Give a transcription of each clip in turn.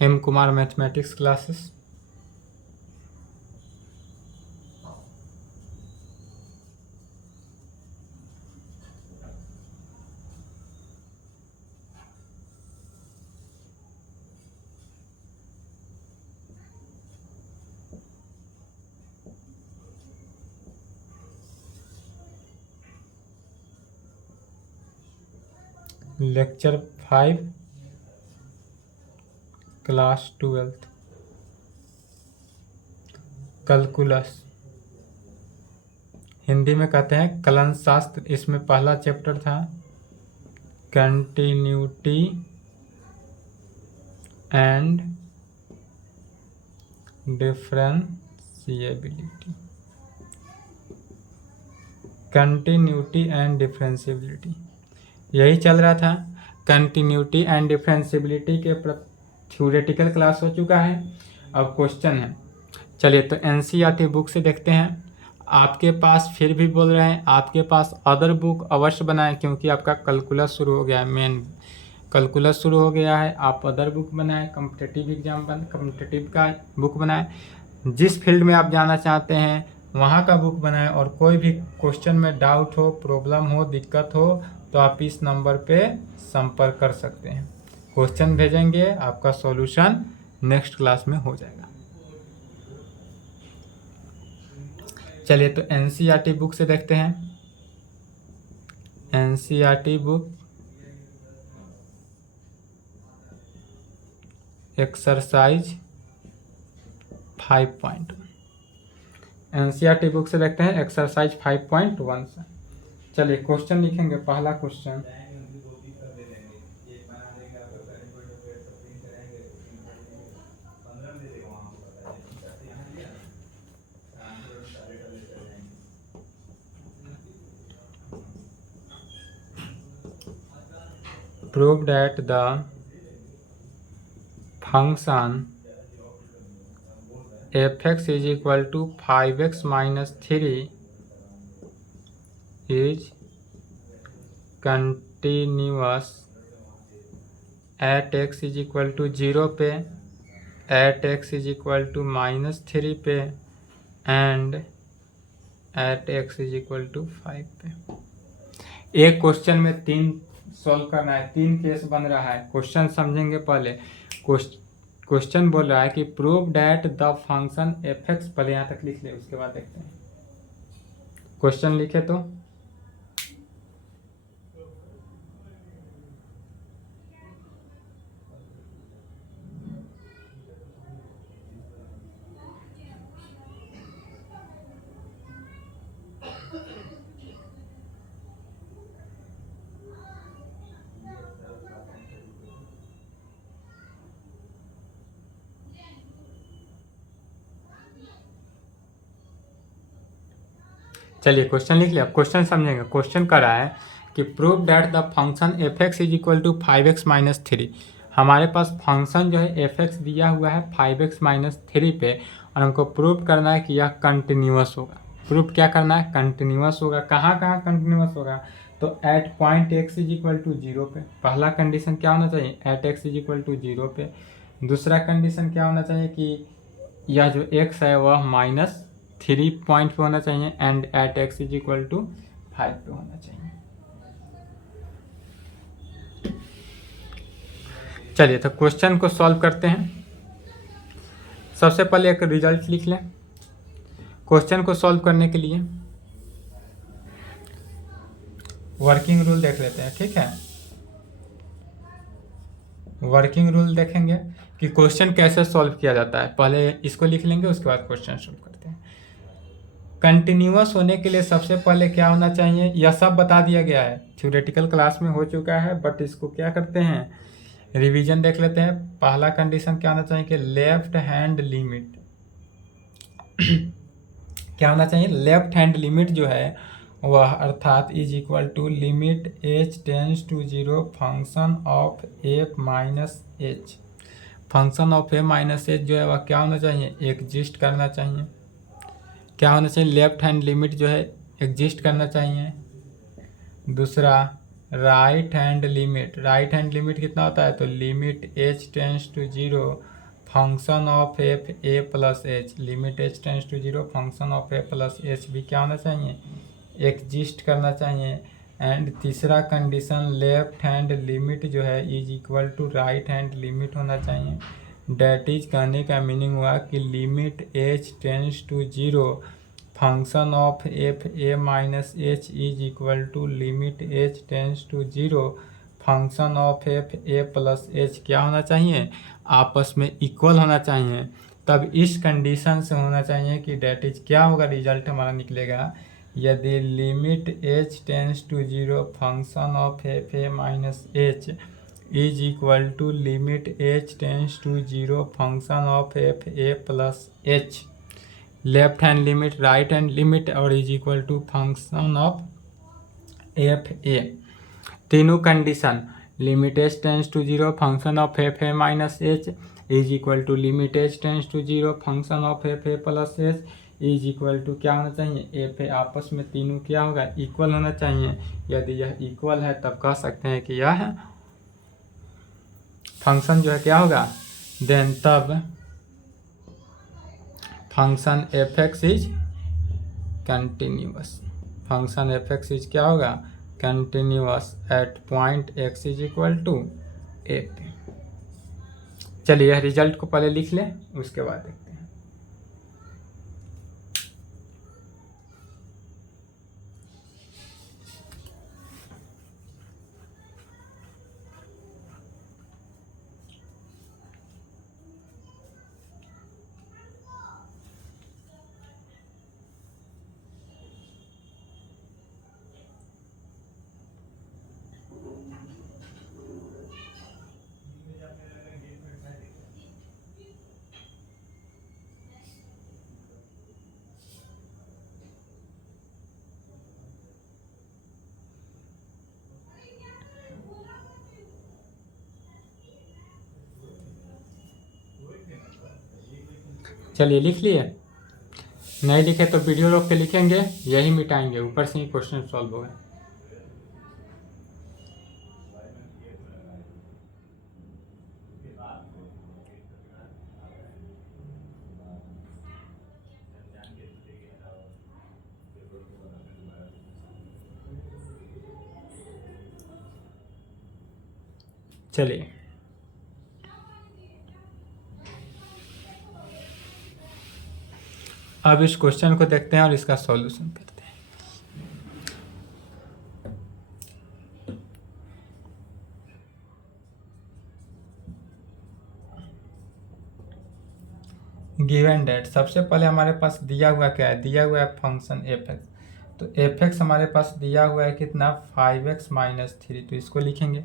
हेम Kumar mathematics classes. Lecture 5 class 12 calculus, Hindi में कहते हैं कलन शास्त्र। इसमें पहला चैप्टर था continuity and differentiability. Continuity and differentiability यही चल रहा था। कंटिन्यूटी एंड डिफरेंशिएबिलिटी के थ्योरेटिकल क्लास हो चुका है, अब क्वेश्चन है। चलिए तो एनसीईआरटी बुक से देखते हैं। आपके पास फिर भी बोल रहे हैं आपके पास अदर बुक अवश्य बनाएं, क्योंकि आपका कैलकुलस शुरू हो गया है, मेन कैलकुलस शुरू हो गया है। आप अदर बुक बनाएं, कॉम्पिटिटिव का बुक बनाएं, जिस फील्ड में आप जाना चाहते हैं वहाँ का बुक बनाएं। और कोई भी क्वेश्चन में डाउट हो, प्रॉब्लम हो, दिक्कत हो तो आप इस नंबर पे संपर्क कर सकते हैं। क्वेश्चन भेजेंगे, आपका सॉल्यूशन नेक्स्ट क्लास में हो जाएगा। चलिए तो एनसीईआरटी बुक से देखते हैं। NCERT book exercise 5.1, NCERT book से देखते हैं एक्सरसाइज 5.1 से। चलिए क्वेश्चन लिखेंगे। पहला question, prove that the function fx is equal to 5x minus 3 is continuous at x is equal to 0 पे, at x is equal to -3 पे and at x is equal to 5 पे। एक question में 3 solve करना है, 3 case बन रहा है। क्वेश्चन समझेंगे पहले। क्वेश्चन बोल रहा है कि prove that the function F x, पहले यहाँ तक लिख ले उसके बाद देखते हैं। क्वेश्चन लिखे तो चलिए क्वेश्चन लिख लिया। क्वेश्चन समझेंगे। क्वेश्चन कर रहा है कि prove that the function F x is equal to 5x minus 3। हमारे पास फंक्शन जो है एफ एक्स दिया हुआ है 5x माइनस 3 पे, और हमको प्रूव करना है कि यह कंटिन्यूअस होगा। प्रूव क्या करना है? कंटिन्यूअस होगा। कहाँ कहाँ कंटिन्यूअस होगा? तो at point x is equal to 0 पे पहला कंडीशन क्या होना चाहिए? At x is equal to 0 पे। दूसरा कंडीशन क्या होना चाहिए कि यह जो x है वह -3 पॉइंट पे होना चाहिए and at x is equal to 5 पे होना चाहिए। चलिए तो क्वेश्चन को सॉल्व करते हैं। सबसे पहले एक रिजल्ट लिख लें क्वेश्चन को सॉल्व करने के लिए। वर्किंग रूल देख लेते हैं, ठीक है। वर्किंग रूल देखेंगे कि क्वेश्चन कैसे सॉल्व किया जाता है। पहले इसको लिख लेंगे, उसके बाद क्वेश्चन सॉल्व करते हैं। कंटिन्यूअस होने के लिए सबसे पहले क्या होना चाहिए, यह सब बता दिया गया है, थ्योरेटिकल क्लास में हो चुका है, बट इसको क्या करते हैं, रिवीजन देख लेते हैं। पहला कंडीशन क्या होना चाहिए कि लेफ्ट हैंड लिमिट क्या होना चाहिए? लेफ्ट हैंड लिमिट जो है वह अर्थात is equal to limit h tends to 0 function of f minus h। Function of f minus h जो है वह क्या होना चाहिए? एग्जिस्ट करना चाहिए। लेफ्ट हैंड लिमिट जो है एग्जिस्ट करना चाहिए। दूसरा राइट हैंड लिमिट कितना होता है, तो limit h tends to zero function of F A plus h, limit h tends to zero function of a plus h भी क्या होना चाहिए, एग्जिस्ट करना चाहिए। एंड तीसरा कंडीशन लेफ्ट हैंड लिमिट जो है is equal to right hand limit होना चाहिए। डेट इज कहने का मीनिंग हुआ कि limit h tends to zero function of F A minus H is equal to limit h tends to zero function of F A plus h क्या होना चाहिए, आपस में इक्वल होना चाहिए। तब इस कंडीशन से होना चाहिए कि डेट इज क्या होगा, रिजल्ट हमारा निकलेगा यदि limit h tends to zero function of F A minus H is equal to limit h tends to zero function of F A plus H, left hand limit right hand limit और is equal to function of F A. तीनों condition limit h tends to zero function of F A minus H is equal to limit h tends to zero function of F A plus H is equal to क्या होना चाहिए, F A आपस में तीनों क्या होगा, equal होना चाहिए। यदि यह इक्वल है तब कह सकते हैं कि यह फंक्शन जो है क्या होगा, देन तब function F x is continuous, function F x is क्या होगा, continuous at point x is equal to A पे। चलिए यह रिजल्ट को पहले लिख लें, उसके बाद देखते हैं। चलिए लिख लिए, नहीं लिखे तो वीडियो रोक के लिखेंगे, यही मिटाएंगे, ऊपर से ही क्वेश्चन सॉल्व होगा। चलिए अब इस क्वेश्चन को देखते हैं और इसका सॉल्यूशन करते हैं। गिवन डेट, सबसे पहले हमारे पास दिया हुआ क्या है, दिया हुआ है फंक्शन एफ एक्स, तो एफ एक्स हमारे पास दिया हुआ है कितना, 5x माइनस थ्री, तो इसको लिखेंगे।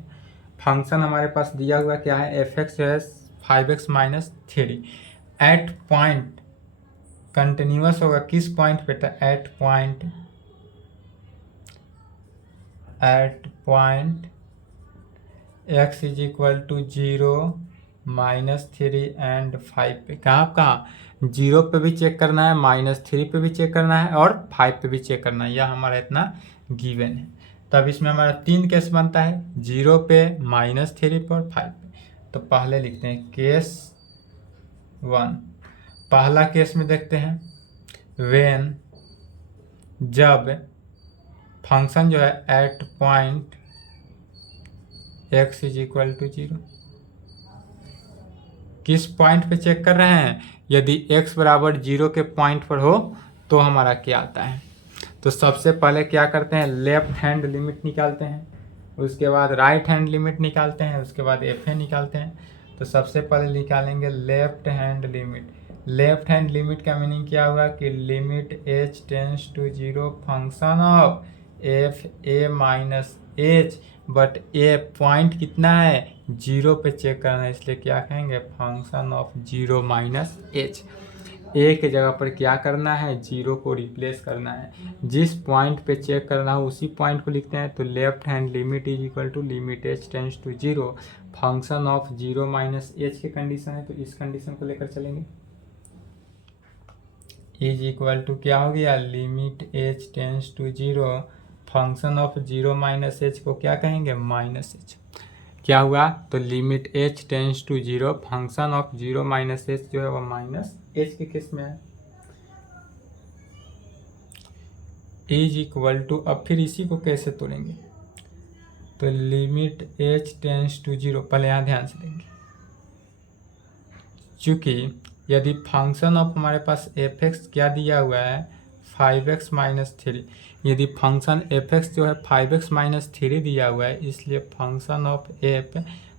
फंक्शन हमारे पास दिया हुआ क्या है, एफ एक्स जो है 5x minus three, at point continuous होगा किस पॉइंट पे, at point x is equal to zero minus three and five पे। कहाँ जीरो पे भी चेक करना है, माइनस थ्री पे भी चेक करना है और फाइव पे भी चेक करना है, यह हमारा इतना गिवन है। तब इसमें हमारा तीन केस बनता है, जीरो पे, माइनस थ्री पे और फाइव पे। तो पहले लिखते हैं केस वन। पहला केस में देखते हैं, वेन जब फंक्शन जो है at point x is equal to zero, किस पॉइंट पे चेक कर रहे हैं, यदि x बराबर जीरो के पॉइंट पर हो तो हमारा क्या आता है। तो सबसे पहले क्या करते हैं, लेफ्ट हैंड लिमिट निकालते हैं, उसके बाद राइट हैंड लिमिट निकालते हैं, उसके बाद एफ ए निकालते हैं। तो सबसे पहले निकालेंगे left hand limit. Left hand limit का मीनिंग क्या हुआ कि limit h tends to zero function of F A minus h, but a point कितना है, जीरो पे चेक करना है, इसलिए क्या कहेंगे, function of zero minus H. A के जगह पर क्या करना है, जीरो को रिप्लेस करना है, जिस पॉइंट पे चेक करना हो उसी पॉइंट को लिखते हैं। तो left hand limit is equal to limit h tends to zero function of zero minus h की कंडीशन है, तो इस कंडीशन को लेकर चलेंगे। इज इक्वल टू क्या हो गया, limit h tends to zero function of 0 minus H को क्या कहेंगे, माइनस एच। क्या हुआ, तो limit h tends to 0 function of 0 minus h जो है वो माइनस एच के केस में है, इज इक्वल टू, अब फिर इसी को कैसे तोड़ेंगे, तो लिमिट एच टेंस टू 0, पहले यहाँ ध्यान से देंगे, चूँकि यदि फंक्शन ऑफ हमारे पास एफ एक्स क्या दिया हुआ है 5x माइनस 3, यदि फंक्शन एफ एक्स जो है 5x माइनस 3 दिया हुआ है, इसलिए function of F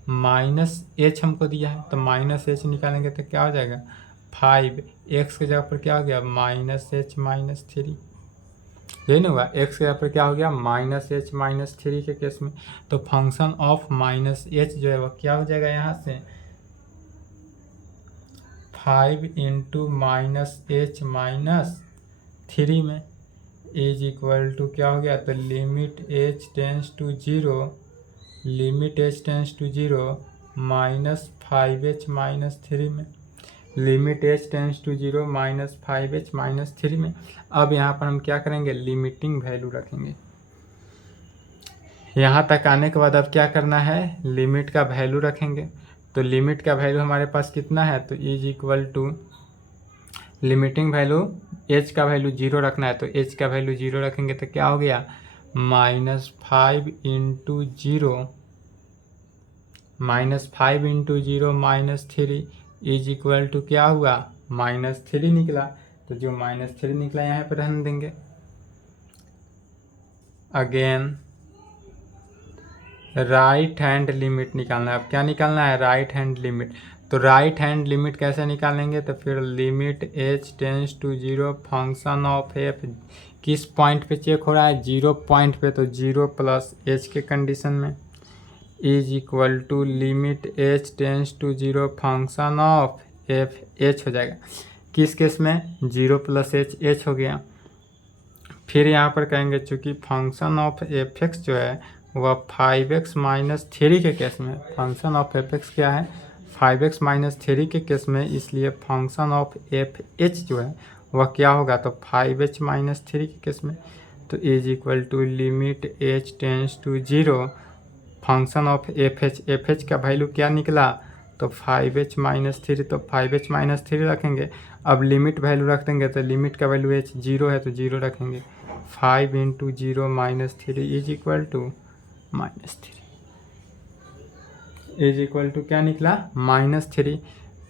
minus H हमको दिया है, तो माइनस एच निकालेंगे तो क्या हो जाएगा, 5x के जगह पर क्या हो गया, माइनस एच माइनस 3, यही ना हुआ, एक्स के यहाँ पर क्या हो गया, माइनस एच माइनस 3 के केस में, तो फंक्शन ऑफ माइनस एच जो है वो क्या हो जाएगा, यहाँ से 5 इंटू माइनस एच माइनस 3 में इज इक्वल टू क्या हो गया, तो limit h tends to 0, limit h tends to 0 minus 5h minus 3 में, limit h tends to 0 minus 5h minus 3 में। अब यहाँ पर हम क्या करेंगे, लिमिटिंग वैल्यू रखेंगे। यहाँ तक आने के बाद अब क्या करना है, लिमिट का वैल्यू रखेंगे। तो लिमिट का वैल्यू हमारे पास कितना है, तो is equal to limiting value h का वैल्यू 0 रखना है, तो एच का वैल्यू 0 रखेंगे तो क्या हो गया, -5 into 0 -5 into 0 minus 3 is equal to क्या हुआ, -3 निकला। तो जो -3 निकला यहाँ पर रहने देंगे। अगेन राइट हैंड लिमिट निकालना है। अब क्या निकालना है, राइट हैंड लिमिट। तो राइट हैंड लिमिट कैसे निकालेंगे, तो फिर limit h tends to 0 function of f किस पॉइंट पे चेक हो रहा है, 0 पॉइंट पे, तो 0 प्लस एच के कंडीशन में is equal to limit h tends to 0 function of f h हो जाएगा। किस केस में, 0 प्लस एच एच हो गया। फिर यहाँ पर कहेंगे चूँकि फंक्शन ऑफ एफ एक्स जो है वह 5x माइनस 3 के केस में, फंक्शन ऑफ एफ एक्स क्या है 5x माइनस 3 के केस में, इसलिए फंक्शन ऑफ एफ एच जो है वह क्या होगा, तो 5h माइनस 3 के केस में। तो is equal to limit h tends to 0 function of f h का वैल्यू क्या निकला, तो 5h माइनस 3, तो 5h माइनस 3 रखेंगे। अब लिमिट वैल्यू रख देंगे, तो लिमिट का वैल्यू एच 0 है तो 0 रखेंगे। 5 into 0 minus 3 is equal to -3 is equal to क्या निकला, -3।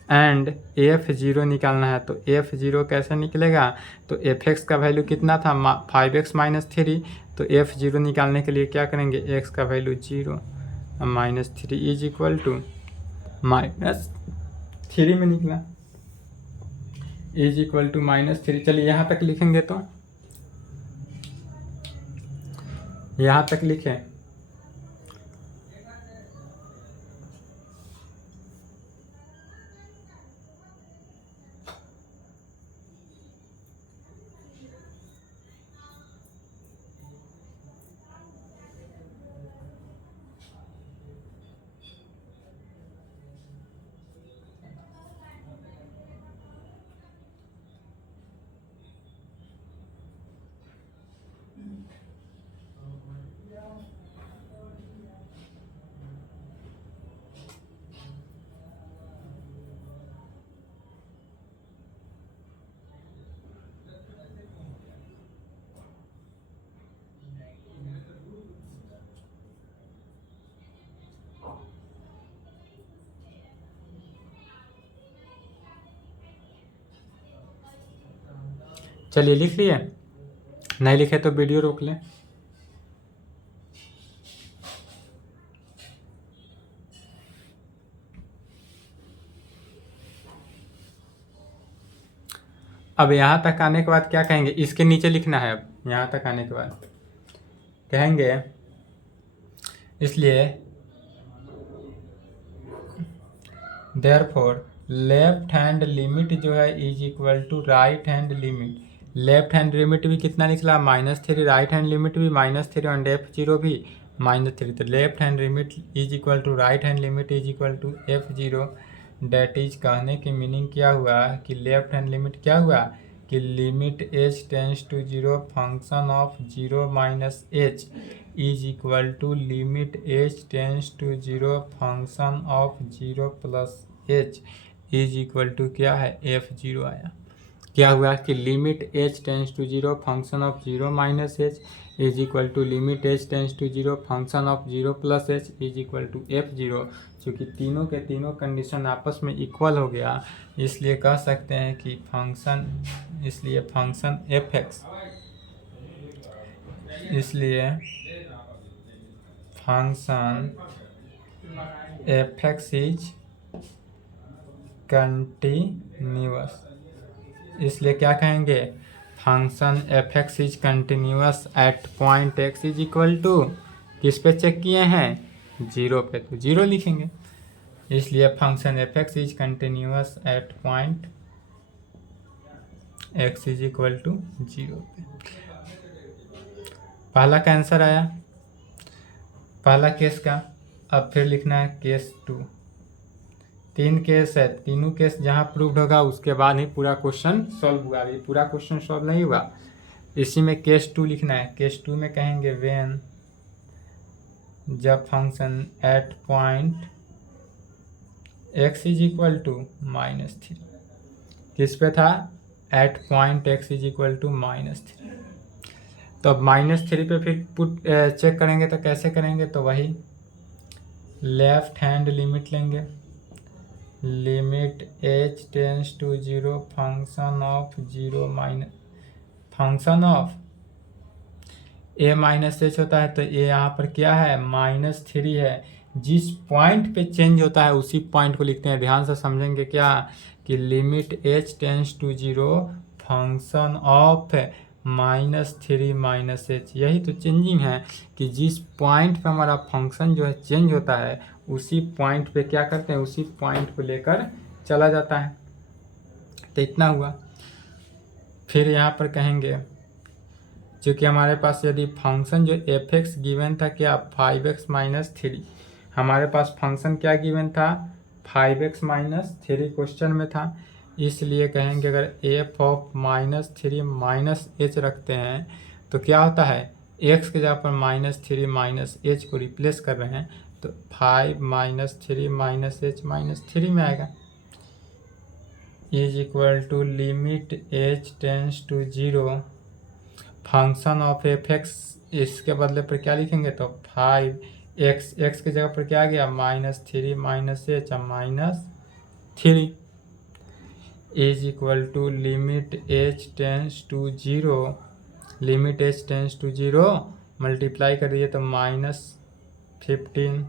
एंड f0 निकालना है। तो f0 कैसे निकलेगा, तो f(x) का वैल्यू कितना था 5x माइनस 3, तो f0 निकालने के लिए क्या करेंगे, x का वैल्यू 0 -3 इज इक्वल टू -3 में निकला, इज इक्वल टू -3। चलिए यहाँ तक लिखेंगे, तो यहाँ तक लिखें। चलिए लिख लिए, नहीं लिखे तो वीडियो रोक लें। अब यहाँ तक आने के बाद क्या कहेंगे, इसके नीचे लिखना है। अब यहाँ तक आने के बाद कहेंगे, इसलिए देयरफॉर लेफ्ट हैंड लिमिट जो है is equal to right hand limit. Left hand limit भी कितना निकला, -3, राइट हैंड लिमिट भी -3 और f0 भी -3। तो left hand limit is equal to right hand limit is equal to f0। That is कहने की मीनिंग क्या हुआ कि लेफ्ट हैंड लिमिट क्या हुआ, कि limit h tends to 0 function of 0 minus H is equal to limit h tends to 0 function of 0 plus H is equal to क्या है f0 आया। क्या हुआ कि limit h tends to 0 function of 0 minus H is equal to limit h tends to 0 function of 0 plus H is equal to f0। चूँकि तीनों के तीनों कंडीशन आपस में इक्वल हो गया, इसलिए कह सकते हैं कि फंक्शन f(x) इसलिए फंक्शन f(x) इज कंटिन्यूअस। इसलिए क्या कहेंगे, function f(x) is continuous at point x is equal to किस पे चेक किए हैं 0 पे, तो 0 लिखेंगे। इसलिए function f(x) is continuous at point x is equal to 0 पे। पहला का आंसर आया, पहला केस का। अब फिर लिखना है केस 2। 3 केस है, तीनों केस जहाँ प्रूव्ड होगा उसके बाद ही पूरा क्वेश्चन सॉल्व हुआ। अभी पूरा क्वेश्चन सॉल्व नहीं हुआ, इसी में केस 2 लिखना है। केस 2 में कहेंगे व्हेन जब function at point x is equal to -3 किस पे था, at point x is equal to -3। तो अब -3 पे फिर पुट चेक करेंगे तो कैसे करेंगे, तो वही लेफ्ट हैंड लिमिट लेंगे। Limit h tends to 0 function of 0 minus function of a minus h होता है, तो a यहाँ पर क्या है -3 है। जिस पॉइंट पे चेंज होता है उसी पॉइंट को लिखते हैं। ध्यान से समझेंगे क्या कि limit h tends to 0 function of -3 -h, यही तो चेंजिंग है कि जिस पॉइंट पे हमारा फंक्शन जो है चेंज होता है उसी पॉइंट पे क्या करते हैं, उसी पॉइंट को लेकर चला जाता है। तो इतना हुआ। फिर यहाँ पर कहेंगे क्योंकि हमारे पास यदि फंक्शन जो f(x) गिवन था क्या 5x - 3, हमारे पास फंक्शन क्या गिवन था 5x - 3 क्वेश्चन में था। इसलिए कहेंगे अगर f ऑफ -3 -h रखते हैं तो क्या होता है, x के जगह पर -3 -h को रिप्लेस कर रहे हैं तो 5 -3 -h -3 में आएगा is equal to limit h tends to 0 function of f(x), इसके बदले पर क्या लिखेंगे तो 5x, x की जगह पर क्या आ गया -3 -h -3 is equal to limit h tends to 0, limit h tends to 0 multiply कर दिए तो -15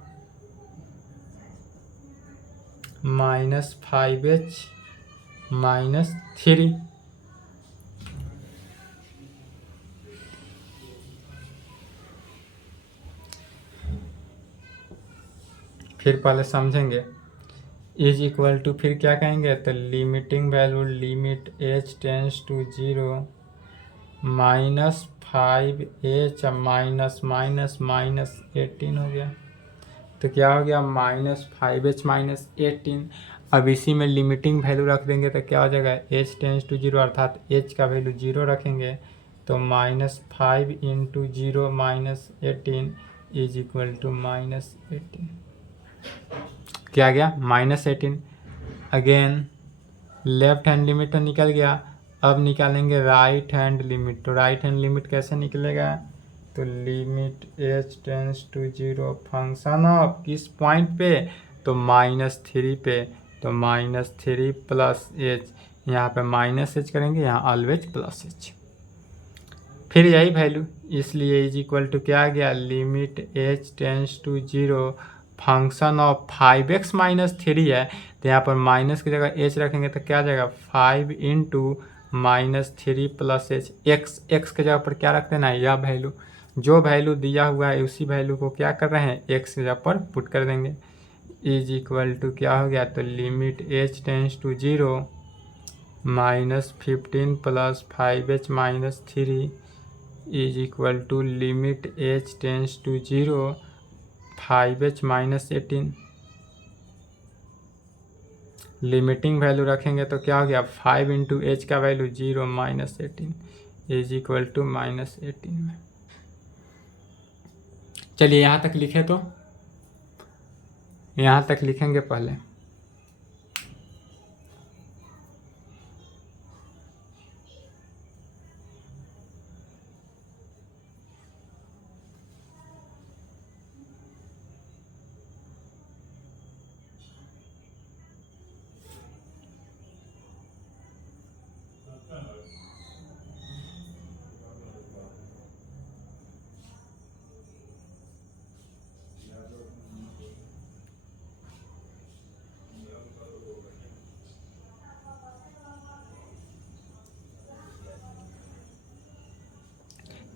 -5h -3। फिर पहले समझेंगे इज इक्वल टू, फिर क्या कहेंगे तो limiting value limit h tends to 0 -5h -18 हो गया। तो क्या हो गया -5h -18। अब इसी में लिमिटिंग वैल्यू रख देंगे तो क्या हो जाएगा h टेंस टू 0 अर्थात h का वैल्यू 0 रखेंगे तो -5 × 0 -18 इज इक्वल टू -18। क्या गया -18। अगेन लेफ्ट हैंड लिमिट तो निकल गया, अब निकालेंगे राइट हैंड लिमिट। तो राइट हैंड लिमिट कैसे निकलेगा, तो limit h tends to 0 function of किस पॉइंट पे, तो -3 पे, तो -3 प्लस h, यहाँ पे -h करेंगे, यहाँ ऑलवेज प्लस h, फिर यही वैल्यू। इसलिए इज इक्वल टू क्या आ गया limit h tends to 0 function of 5x -3 है, तो यहाँ पर माइनस की जगह h रखेंगे तो क्या आ जाएगा 5 × -3 प्लस h। x के जगह पर क्या रख देना है, यह वैल्यू, जो वैल्यू दिया हुआ है उसी वैल्यू को क्या कर रहे हैं x की जगह पर पुट कर देंगे। इज इक्वल टू क्या हो गया, तो limit h tends to 0 -15 plus 5h -3 is equal to limit h tends to 0 5h -18। Limiting value रखेंगे तो क्या हो गया 5 इंटू एच का वैल्यू 0 -18 इज इक्वल टू -18 में। चलिए यहाँ तक लिखे, तो यहाँ तक लिखेंगे पहले।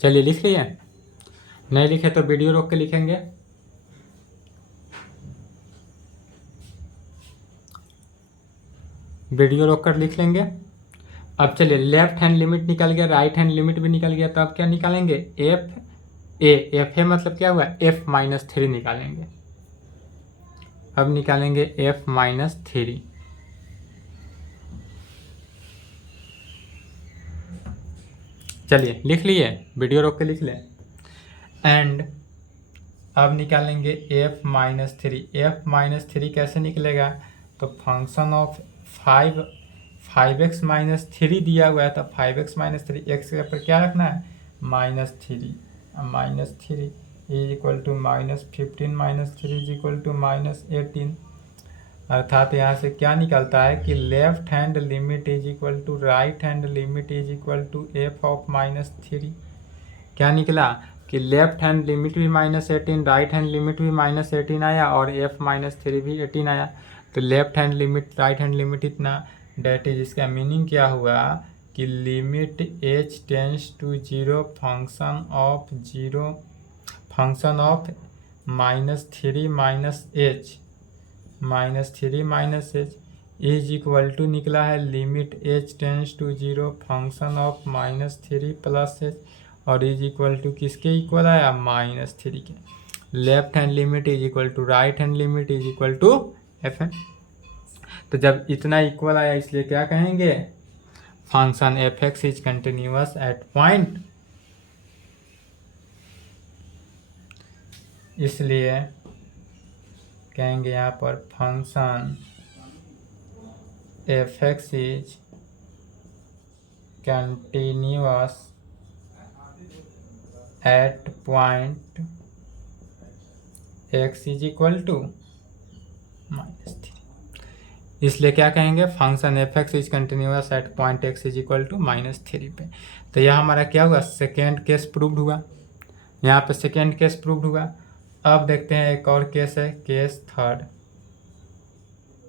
चलिए लिख लिए, नहीं लिखे तो वीडियो रोक के लिखेंगे। वीडियो रोक कर लिख लेंगे। अब चलिए लेफ्ट हैंड लिमिट निकल गया, राइट हैंड लिमिट भी निकल गया, तो अब क्या निकालेंगे एफ ए मतलब क्या हुआ f-3 निकालेंगे। अब निकालेंगे f-3। चलिए लिख लिए, वीडियो रोक के लिख लें। एंड अब निकालेंगे f-3 कैसे निकलेगा, तो फंक्शन ऑफ 5x-3 दिया हुआ है, तो 5x-3 x के ऊपर क्या रखना है -3 is equal to -15 -3 is equal to -18। अर्थात यहाँ से क्या निकलता है कि left hand limit is equal to right hand limit is equal to f(-3)। क्या निकला कि लेफ्ट हैंड लिमिट भी -18, राइट हैंड लिमिट भी -18 आया और f-3 भी 18 आया। तो left hand limit right hand limit इतना, डेट इज, इसका मीनिंग क्या हुआ कि limit h tends to 0 function of -3 - h is equal to निकला है limit h tends to 0 function of -3 + h, और इज इक्वल टू किसके इक्वल आया -3 के। Left hand limit is equal to right hand limit is equal to f. तो जब इतना इक्वल आया इसलिए क्या कहेंगे, function f(x) is continuous at point, इसलिए कहेंगे यहाँ पर function f(x) is continuous at point x is equal to -3। इसलिए क्या कहेंगे, function f(x) is continuous at point x is equal to -3 पे। तो यह हमारा क्या हुआ, सेकेंड केस प्रूव्ड हुआ। यहाँ पे सेकेंड केस प्रूव्ड हुआ। अब देखते हैं एक और केस है,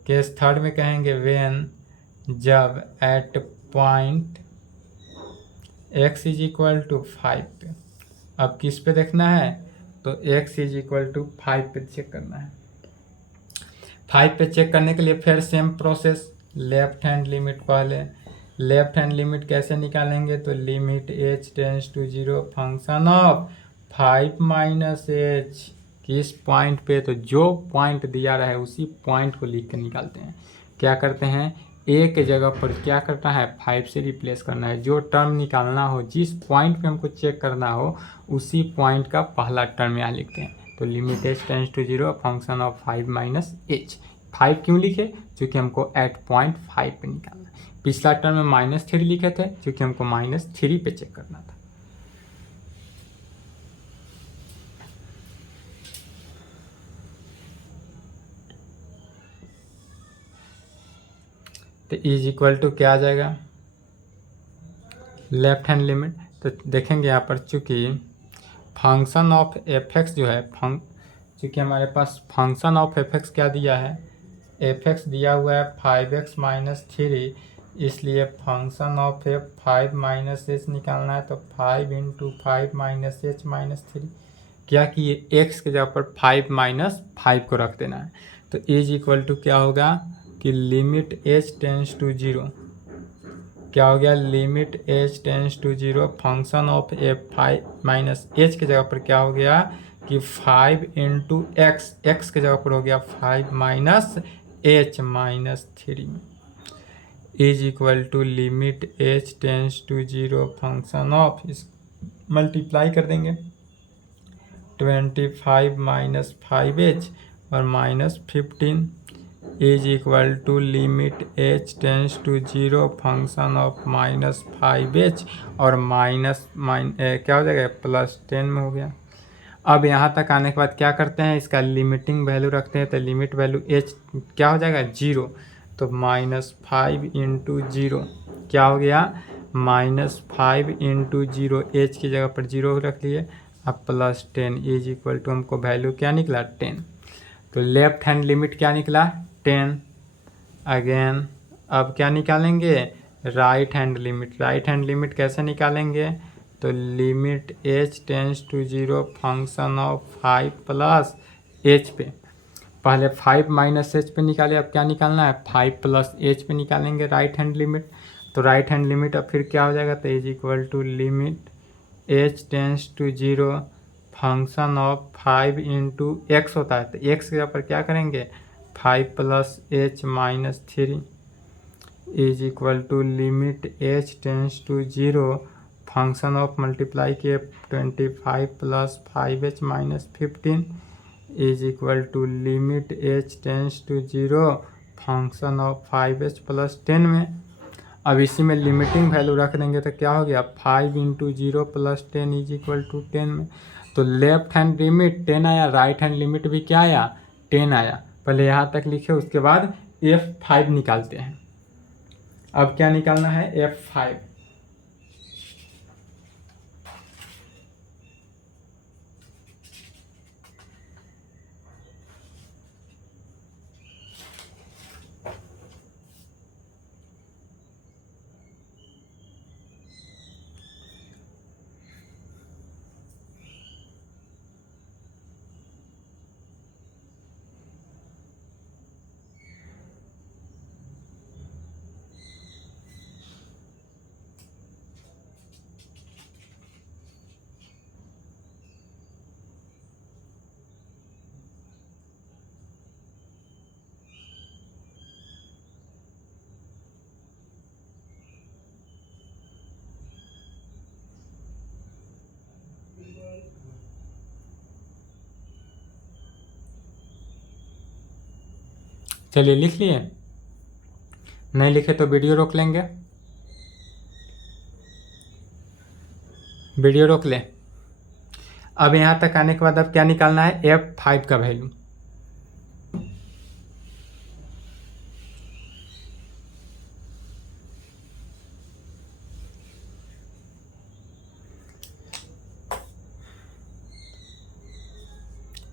केस थर्ड में कहेंगे व्हेन, जब at point x is equal to 5 पे। अब किस पे देखना है, तो x इज इक्वल टू 5 पे चेक करना है। 5 पे चेक करने के लिए फिर same process, left hand limit पहले, लेफ्ट हैंड लिमिट कैसे निकालेंगे, तो limit h tends to 0 function of 5 - h किस पॉइंट पे, तो जो पॉइंट दिया रहा है उसी पॉइंट को लिख के निकालते हैं। क्या करते हैं, a के जगह पर क्या करना है 5 से रिप्लेस करना है। जो टर्म निकालना हो, जिस पॉइंट पे हमको चेक करना हो, उसी पॉइंट का पहला टर्म यहाँ लिखते हैं। तो limit h tends to 0 function of 5 - h। 5 क्यों लिखे, क्योंकि हमको एट पॉइंट 5 पे निकालना है। पिछला टर्म में -3 लिखे थे क्योंकि हमको -3 पे चेक करना था। तो इज इक्वल टू क्या आ जाएगा, लेफ्ट हैंड लिमिट। तो देखेंगे यहाँ पर चूँकि फंक्शन ऑफ f(x) जो है, चूँकि हमारे पास फंक्शन ऑफ f(x) क्या दिया है, f(x) दिया हुआ है 5x - 3, इसलिए फंक्शन ऑफ f 5 - h निकालना है। तो 5 इंटू 5 - h -3, क्या कि x के जगह पर 5 - 5 को रख देना है। तो इज इक्वल टू क्या होगा कि लिमिट h टेंस टू 0, क्या हो गया, limit h tends to 0 function of f 5 - h के जगह पर क्या हो गया कि 5 इंटू x के जगह पर हो गया 5 - एच माइनस थ्री में is equal to limit h tends to zero function of, इस मल्टीप्लाई कर देंगे 25 माइनस 5h और minus 15 is equal to limit h tends to zero function of minus 5h और क्या हो जाएगा प्लस 10 में हो गया। अब यहाँ तक आने के बाद क्या करते हैं, इसका लिमिटिंग वैल्यू रखते हैं, तो लिमिट वैल्यू एच क्या हो जाएगा 0, तो -5 इंटू जीरो क्या हो गया -5 इंटू जीरो, एच की जगह पर 0 रख लिए, अब प्लस 10 इज इक्वल टू हमको वैल्यू क्या निकला 10। तो लेफ्ट हैंड लिमिट क्या निकला 10। अगेन अब क्या निकालेंगे right hand limit. Right hand limit कैसे निकालेंगे, तो limit h tends to zero function of 5 plus h पे, पहले 5 माइनस एच पे निकाले, अब क्या निकालना है 5 प्लस एच पे निकालेंगे राइट हैंड लिमिट। तो राइट हैंड लिमिट अब फिर क्या हो जाएगा, तो is equal to limit h tends to zero function of 5 into x होता है, तो एक्स के ऊपर क्या करेंगे 5 plus h minus three is equal to limit h tends to zero function of multiply किए 25 plus 5h minus 15 is equal to limit h tends to zero function of 5h plus 10 में। अब इसी में limiting value रख देंगे तो क्या हो गया 5 into zero plus 10 is equal to 10 में। तो लेफ्ट हैंड लिमिट 10 आया, राइट हैंड लिमिट भी क्या आया 10 आया। पहले यहाँ तक लिखे, उसके बाद F5 निकालते हैं। अब क्या निकालना है F5। चलिए लिख लिए, नहीं लिखे तो वीडियो रोक लेंगे, वीडियो रोक ले। अब यहाँ तक आने के बाद अब क्या निकालना है F5 का वैल्यू।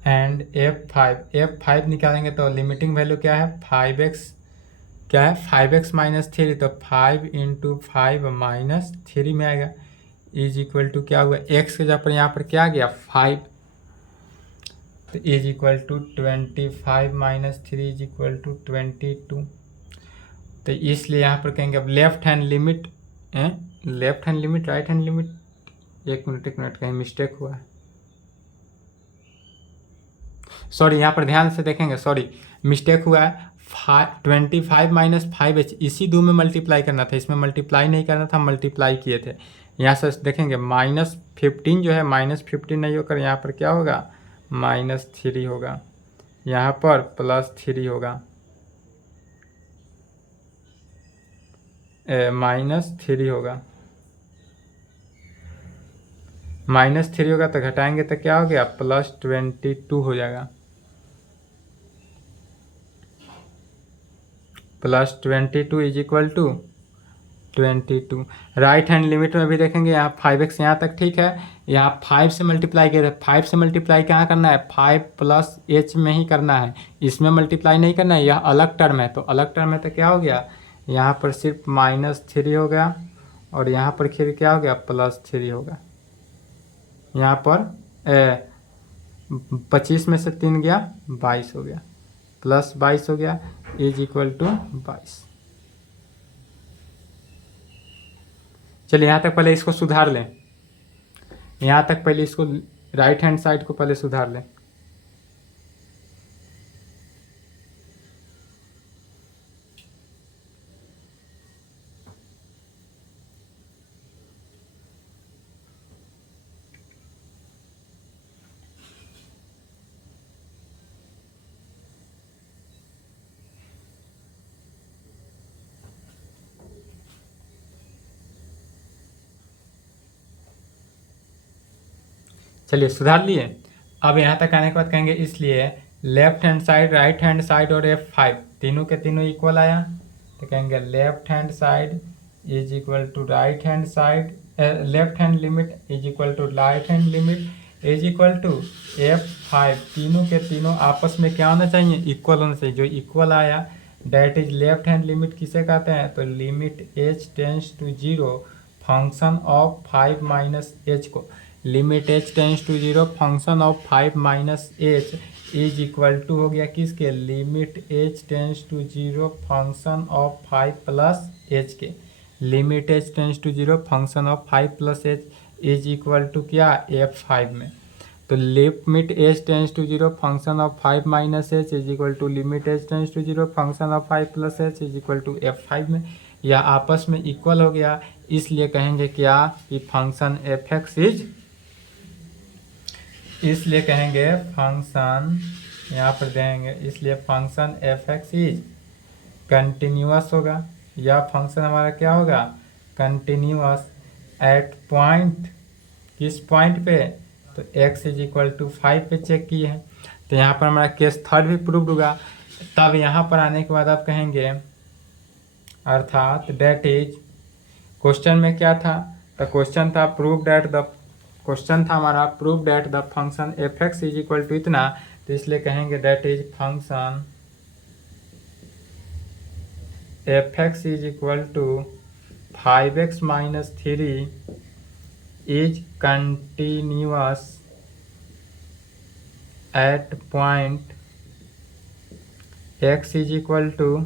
एंड F5 निकालेंगे तो लिमिटिंग वैल्यू क्या है 5x, क्या है 5x माइनस थ्री, तो 5 इंटू 5 माइनस थ्री में आएगा इज इक्वल टू क्या हुआ x के जगह पर यहाँ पर क्या आ गया 5, तो is equal to 25 minus three is equal to 22। तो इसलिए यहाँ पर कहेंगे अब left hand limit right hand limit, एक मिनट कहीं मिस्टेक हुआ है, सॉरी यहाँ पर ध्यान से देखेंगे, सॉरी मिस्टेक हुआ है। 25 माइनस 5h इसी दो में मल्टीप्लाई करना था, इसमें मल्टीप्लाई नहीं करना था, मल्टीप्लाई किए थे। यहाँ से देखेंगे -15 जो है -15 नहीं होकर यहाँ पर क्या होगा -3 होगा, यहाँ पर +3 होगा, -3 होगा, -3 होगा, तो घटाएंगे तो क्या हो गया +22 हो जाएगा, +22 is equal to 22। Right hand limit में भी देखेंगे यहाँ 5x यहाँ तक ठीक है, यहाँ 5 से मल्टीप्लाई किया था, 5 से मल्टीप्लाई कहाँ करना है 5 प्लस h में ही करना है, इसमें मल्टीप्लाई नहीं करना है, यह अलग टर्म है। तो अलग टर्म है तो क्या हो गया यहाँ पर सिर्फ -3 हो गया और यहाँ पर फिर क्या हो गया +3 होगा। यहाँ पर 25 में से 3 गया 22 हो गया, +22 हो गया इज इक्वल टू 22। चलिए यहाँ तक पहले इसको सुधार लें, यहाँ तक पहले इसको राइट हैंड साइड को पहले सुधार लें। चलिए सुधार लिए। अब यहाँ तक आने के बाद कहेंगे इसलिए left hand side, right hand side और F5 तीनों के तीनों इक्वल आया, तो कहेंगे left hand side is equal to right hand side, left hand limit is equal to right hand limit is equal to F5। तीनों के तीनों आपस में क्या होना चाहिए, इक्वल होना चाहिए। जो इक्वल आया that is left hand limit किसे कहते हैं, तो limit h tends to 0 function of 5 minus H को, limit h tends to 0 function of 5 minus H is equal to हो गया किसके, limit h tends to 0 function of 5 plus H के, limit h tends to 0 function of 5 plus H is equal to क्या, F5 में। तो limit h tends to 0 function of 5 minus H is equal to limit h tends to 0 function of 5 plus H is equal to F5 में। यह आपस में equal हो गया, इसलिए कहेंगे क्या कि फंक्शन f(x) इज, इसलिए कहेंगे फंक्शन यहाँ पर देंगे, इसलिए फंक्शन f(x) इज कंटिन्यूअस होगा। यह फंक्शन हमारा क्या होगा, कंटिन्यूअस एट पॉइंट, किस पॉइंट पे, तो x इज इक्वल टू 5 पे चेक किए हैं। तो यहाँ पर हमारा केस थर्ड भी प्रूव्ड होगा। तब यहाँ पर आने के बाद आप कहेंगे अर्थात डेट इज, क्वेश्चन में क्या था, तो क्वेश्चन था प्रूव डेट द, क्वेश्चन था हमारा prove that the function f(x) is equal to इतना, तो इसलिए कहेंगे that is function f(x) is equal to 5x minus 3 is continuous at point x is equal to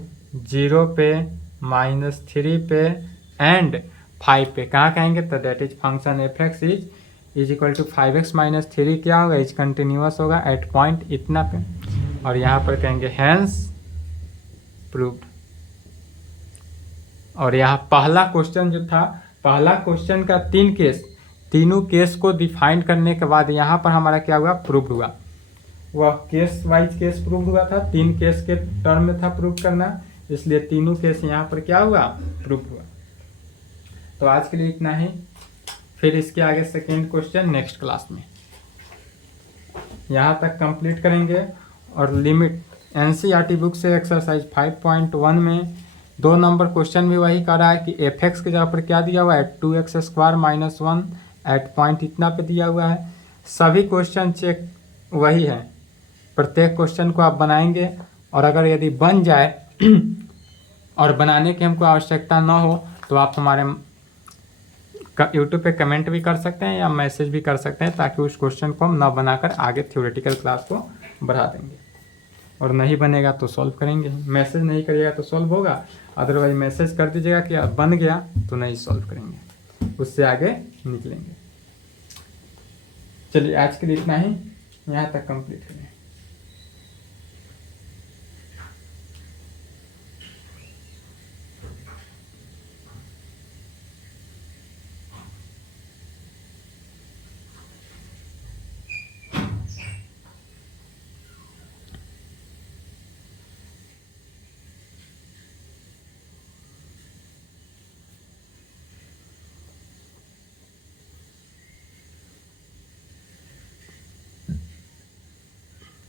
0 पे, -3 पे एंड 5 पे। कहाँ कहेंगे, तो that is function f(x) is equal to 5x minus 3 क्या होगा, इज कंटिन्यूअस होगा एट पॉइंट इतना पे, और यहाँ पर कहेंगे हैंस प्रूव्ड। और यहाँ पहला क्वेश्चन जो था, पहला क्वेश्चन का 3 केस, तीनों केस को डिफाइन करने के बाद यहाँ पर हमारा क्या हुआ, प्रूव्ड हुआ। वह केस वाइज केस प्रूव्ड हुआ था, 3 केस के टर्म में था प्रूव करना, इसलिए तीनों केस यहाँ पर क्या हुआ, प्रूव हुआ। तो आज के लिए इतना ही, फिर इसके आगे सेकेंड क्वेश्चन नेक्स्ट क्लास में, यहाँ तक कंप्लीट करेंगे। और लिमिट NCERT बुक से एक्सरसाइज 5.1 में 2 नंबर क्वेश्चन भी वही कर रहा है कि f(x) के जगह पर क्या दिया हुआ है, 2x² माइनस 1 एट पॉइंट इतना पे दिया हुआ है। सभी क्वेश्चन चेक वही है, प्रत्येक क्वेश्चन को आप बनाएंगे, और अगर यदि बन जाए और बनाने की हमको आवश्यकता ना हो तो आप हमारे यूट्यूब पे कमेंट भी कर सकते हैं या मैसेज भी कर सकते हैं, ताकि उस क्वेश्चन को हम ना बनाकर आगे थ्योरेटिकल क्लास को बढ़ा देंगे। और नहीं बनेगा तो सॉल्व करेंगे, मैसेज नहीं करिएगा तो सॉल्व होगा, अदरवाइज मैसेज कर दीजिएगा कि बन गया तो नहीं सॉल्व करेंगे, उससे आगे निकलेंगे। चलिए आज के लिए इतना ही, यहाँ तक कंप्लीट करेंगे।